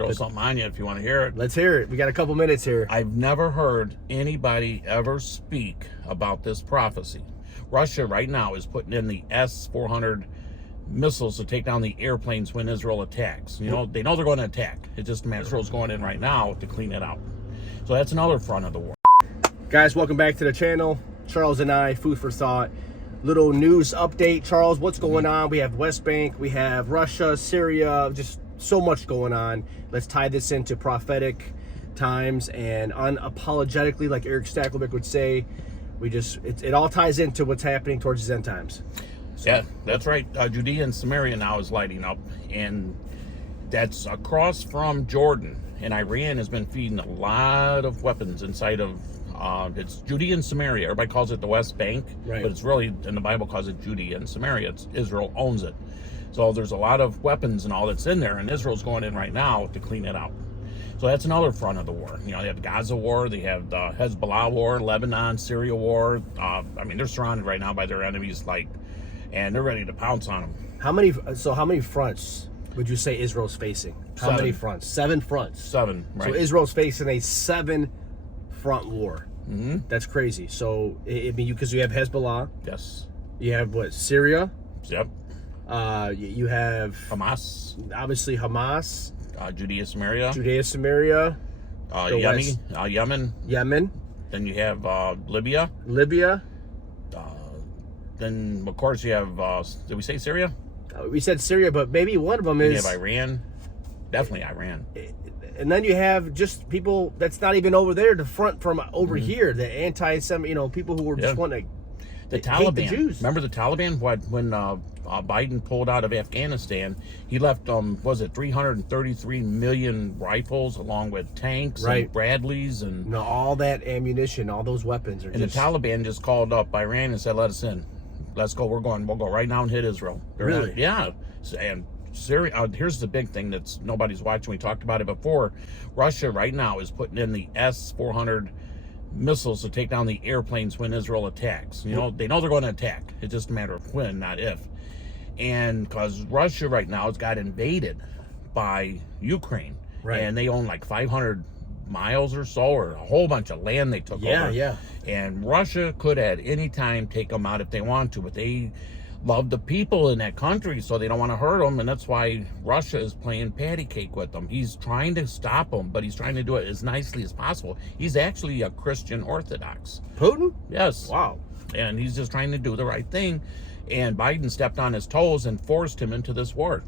throw something on you if you want to hear it. Let's hear it. We got a couple minutes here. I've never heard anybody ever speak about this prophecy. Russia right now is putting in the S-400 missiles to take down the airplanes when Israel attacks. You know, they know they're going to attack. It's just Israel's going in right now to clean it out. So that's another front of the war. Guys, welcome back to the channel. Charles and I, food for thought. Little news update. Charles, what's going on? We have West Bank, we have Russia, Syria, just so much going on. Let's tie this into prophetic times and unapologetically, like Eric Stakelbeck would say. It all ties into what's happening towards the end times. So, yeah, that's right. Judea and Samaria now is lighting up, and that's across from Jordan. And Iran has been feeding a lot of weapons inside of it's Judea and Samaria. Everybody calls it the West Bank, right, but it's really, in the Bible, calls it Judea and Samaria. It's Israel owns it. So there's a lot of weapons and all that's in there, and Israel's going in right now to clean it out. So that's another front of the war. You know, they have the Gaza war, they have the Hezbollah war, Lebanon, Syria war. I mean, they're surrounded right now by their enemies, and they're ready to pounce on them. How many fronts would you say Israel's facing? How many fronts? 7 fronts. 7, right. So Israel's facing a 7-front war. Mm-hmm. That's crazy. So, I mean, because you have Hezbollah. Yes. You have what? Syria. Yep. You have Hamas. Obviously, Hamas. Judea, Samaria. Yemen. Yemen. Then you have Libya. Then, of course, you have, did we say Syria? We said Syria, but maybe one of them is... You have Iran. Definitely Iran. And then you have just people that's not even over there, the front from over here, the anti-Semitic, people who were just wanting to the Taliban. Hate the Jews. Remember the Taliban? When Biden pulled out of Afghanistan, he left, 333 million rifles along with tanks and Bradleys and... all that ammunition, all those weapons are the Taliban just called up Iran and said, let us in. Let's go. We'll go right now and hit Israel. Really? Yeah. And Syria, here's the big thing that's nobody's watching. We talked about it before. Russia right now is putting in the S-400 missiles to take down the airplanes when Israel attacks. You know, they know they're going to attack. It's just a matter of when, not if. And because Russia right now has got invaded by Ukraine. Right. And they own like 500 miles or so, or a whole bunch of land they took over. Yeah. And Russia could at any time take them out if they want to, but they love the people in that country, so they don't want to hurt them, and that's why Russia is playing patty cake with them. He's trying to stop them, but he's trying to do it as nicely as possible. He's actually a Christian Orthodox. Putin? Yes. Wow. And he's just trying to do the right thing, and Biden stepped on his toes and forced him into this war.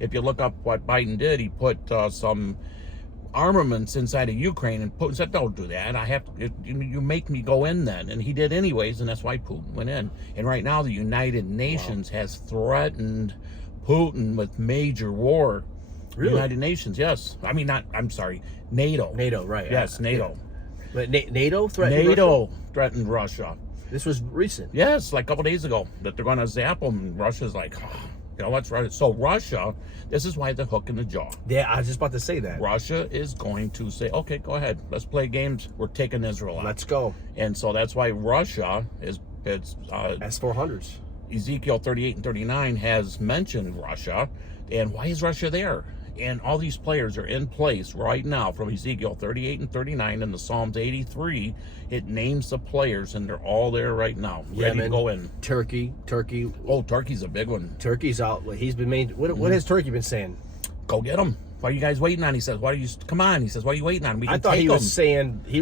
If you look up what Biden did, he put some armaments inside of Ukraine, and Putin said, don't do that. I have to, you make me go in then. And he did anyways, and that's why Putin went in. And right now the United Nations has threatened Putin with major war. Really? United Nations, yes. I mean, I'm sorry, NATO. NATO, right. Yes, NATO. But NATO threatened NATO threatened Russia. This was recent. Yes, like a couple days ago, that they're going to zap them. And Russia's like, let's run it. So Russia, this is why the hook in the jaw. Yeah, I was just about to say that. Russia is going to say, okay, go ahead. Let's play games. We're taking Israel out. Let's go. And so that's why Russia it's S-400s. Ezekiel 38 and 39 has mentioned Russia. And why is Russia there? And all these players are in place right now from Ezekiel 38 and 39 and the Psalms 83. It names the players, and they're all there right now, ready to go in. Turkey. Oh, Turkey's a big one. Turkey's out. He's been made. What has Turkey been saying? Go get them. What are you guys waiting on? He says, come on. He says, what are you waiting on? We can I thought take he was them. saying he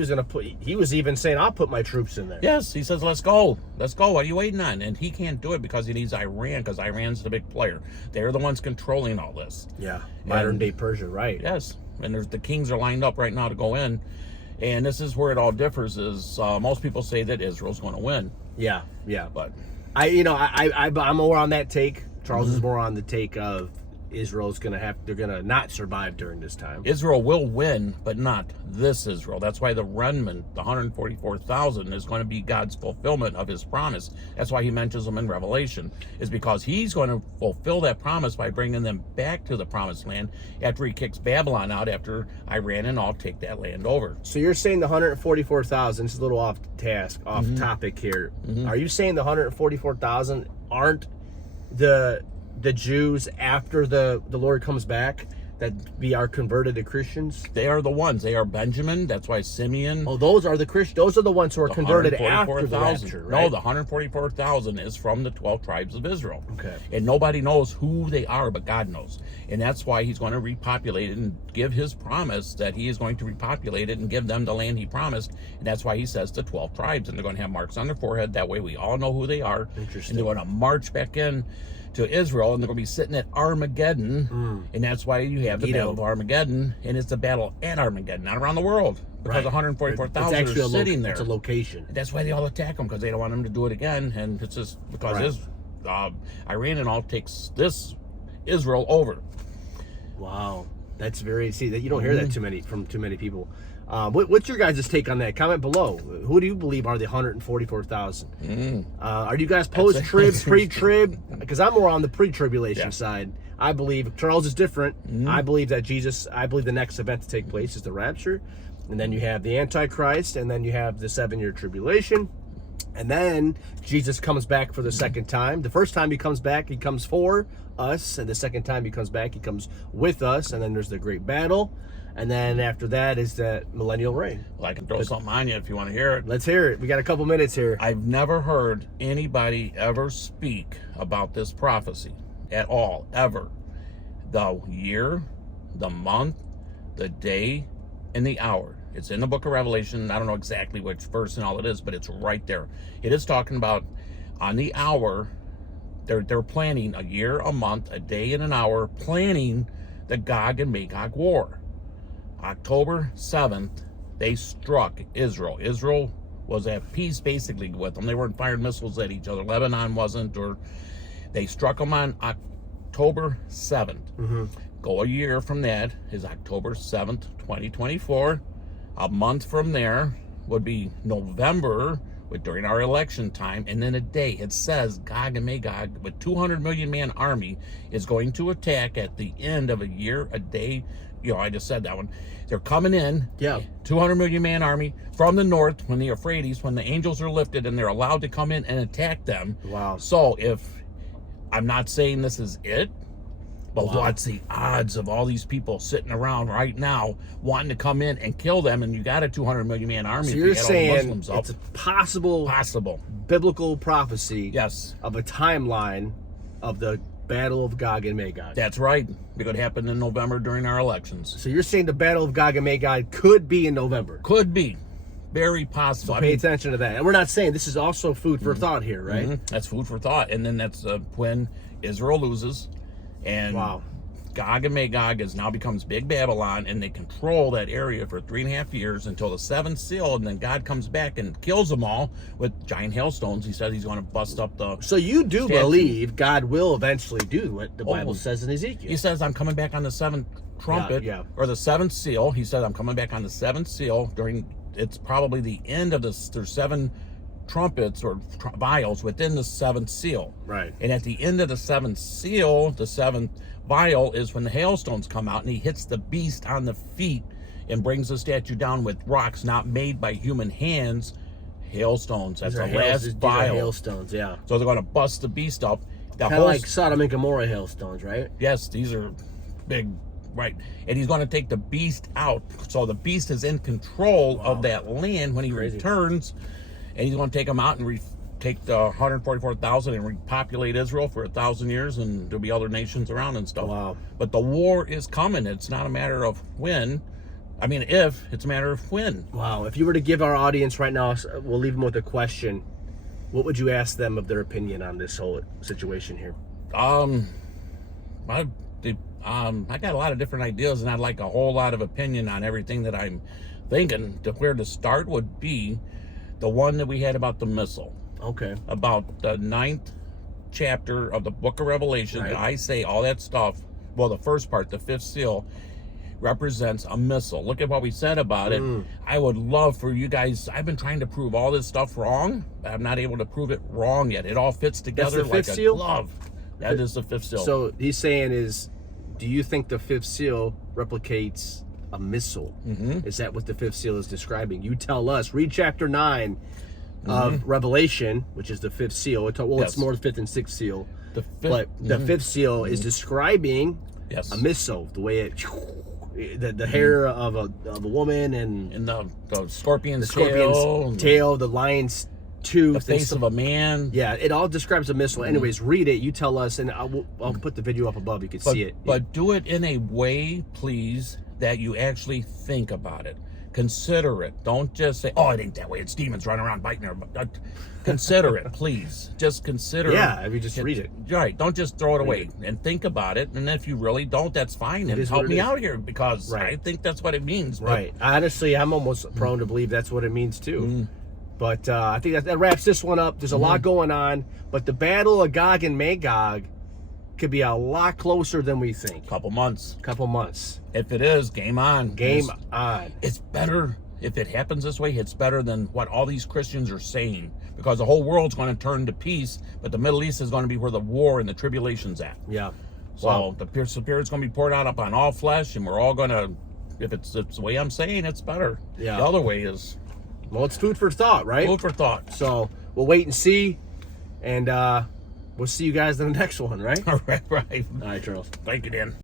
was even saying, I'll put my troops in there. Yes, he says, let's go. What are you waiting on? And he can't do it because he needs Iran, because Iran's the big player. They're the ones controlling all this. Yeah, modern day Persia, right. Yes, and the kings are lined up right now to go in. And this is where it all differs is most people say that Israel's going to win. Yeah. But I'm more on that take. Charles is more on the take of Israel's they're gonna not survive during this time. Israel will win, but not this Israel. That's why the remnant, the 144,000, is going to be God's fulfillment of his promise. That's why he mentions them in Revelation, is because he's going to fulfill that promise by bringing them back to the promised land after he kicks Babylon out, after Iran and all take that land over. So you're saying the 144,000, it's a little off topic here. Are you saying the 144,000 aren't the Jews after the Lord comes back? that be our converted Christians? They are the ones. They are Benjamin. That's why Simeon. Oh, those are the Christians. Those are the ones who are converted after the 144,000. rapture, right? No, the 144,000 is from the 12 tribes of Israel. Okay. And nobody knows who they are, but God knows. And that's why he's going to repopulate it and give his promise that he is going to repopulate it and give them the land he promised. And that's why he says the 12 tribes. And they're going to have marks on their forehead. That way we all know who they are. Interesting. And they're going to march back in to Israel, and they're going to be sitting at Armageddon, and that's why you have the Battle of Armageddon, and it's the battle at Armageddon, not around the world, because 144,000 are sitting there. It's a location. That's why they all attack them, because they don't want them to do it again, and it's just because Iran and all takes this Israel over. Wow, that's very that you don't hear that from too many people. What's your guys' take on that? Comment below. Who do you believe are the 144,000? Are you guys post-trib, pre-trib? Because I'm more on the pre-tribulation side. I believe Charles is different. I believe that I believe the next event to take place is the rapture. And then you have the Antichrist, and then you have the 7-year tribulation. And then Jesus comes back for the second time. The first time he comes back, he comes for us. And the second time he comes back, he comes with us. And then there's the great battle. And then after that is the millennial reign. Well, I can throw something on you if you want to hear it. Let's hear it. We got a couple minutes here. I've never heard anybody ever speak about this prophecy at all, ever. The year, the month, the day, and the hour. It's in the book of Revelation. I don't know exactly which verse and all it is, but it's right there. It is talking about on the hour, they're planning a year, a month, a day, and an hour, planning the GOG and MAYGOG war. October 7th, they struck Israel. Israel was at peace basically with them. They weren't firing missiles at each other. Lebanon wasn't, or they struck them on October 7th. Go a year from that is October 7th, 2024. A month from there would be November, during our election time, and then a day. It says GOG and MAYGOG with 200 million man army is going to attack at the end of a year, a day. I just said that one. They're coming in. 200 million man army from the north when the Euphrates, when the angels are lifted and they're allowed to come in and attack them. Wow. So I'm not saying this is it, but what's the odds of all these people sitting around right now wanting to come in and kill them? And you got a 200 million man army. So you're saying it's a possible biblical prophecy of a timeline of the Battle of GOG and MAYGOG. That's right. It could happen in November during our elections. So you're saying the Battle of GOG and MAYGOG could be in November? Could be. Very possible. So pay attention to that. And we're not saying this is also food for thought here, right? That's food for thought. And then that's when Israel loses. And GOG and MAYGOG now becomes Big Babylon, and they control that area for 3.5 years until the 7th seal, and then God comes back and kills them all with giant hailstones. He says he's going to bust up the So you do believe God will eventually do what the Bible says in Ezekiel? He says, I'm coming back on the 7th trumpet, or the 7th seal. He says, I'm coming back on the 7th seal it's probably the end of this. There's 7 trumpets or vials within the 7th seal. Right. And at the end of the 7th seal, the 7th vial is when the hailstones come out, and he hits the beast on the feet and brings the statue down with rocks not made by human hands. Hailstones. That's the last vial. Hailstones, yeah. So they're going to bust the beast up. Kind of like Sodom and Gomorrah hailstones, right? Yes, these are big. Right. And he's going to take the beast out. So the beast is in control of that land when he returns. And he's going to take them out and take the 144,000 and repopulate Israel for 1,000 years. And there'll be other nations around and stuff. Wow. But the war is coming. It's not a matter of when. I mean, if. It's a matter of when. Wow. If you were to give our audience right now, we'll leave them with a question. What would you ask them of their opinion on this whole situation here? I got a lot of different ideas, and I'd like a whole lot of opinion on everything that I'm thinking. Where to start would be the one that we had about the missile. Okay. About the 9th chapter of the book of Revelation. Right. I say all that stuff, well, the first part, the 5th seal, represents a missile. Look at what we said about it. I would love for you guys, I've been trying to prove all this stuff wrong, but I'm not able to prove it wrong yet. It all fits together like a glove. That is the 5th seal. So he's saying do you think the 5th seal replicates a missile? Is that what the 5th seal is describing? You tell us. Read chapter 9 of Revelation, which is the 5th seal. It's more the 5th and 6th seal. The 5th seal is describing Yes. a missile, the way it, the hair of a woman and the scorpion's, scorpion's tail, the lion's tooth, the face of a man. Yeah, it all describes a missile. Anyways, read it. You tell us, and I'll put the video up above. You can see it. But do it in a way, please, that you actually think about it. Consider it. Don't just say, "Oh, it ain't that way. It's demons running around biting her." Consider it, please. Just consider. Yeah, I mean, just read it. Right. Don't just throw it away and think about it. And if you really don't, that's fine. And help me out here because I think that's what it means. Right. Honestly, I'm almost prone to believe that's what it means too. But I think that wraps this one up. There's a lot going on, but the battle of GOG and MAYGOG could be a lot closer than we think. Couple months. If it is, game on. Game on. It's better if it happens this way. It's better than what all these Christians are saying, because the whole world's going to turn to peace, but the Middle East is going to be where the war and the tribulation's at. Yeah. So the Spirit's going to be poured out upon all flesh, and we're all going to, if it's the way I'm saying, it's better. Yeah. The other way is, well, it's food for thought, right? Food for thought. So we'll wait and see, and we'll see you guys in the next one, right? All right, right. All right, Charles. Thank you, Dan.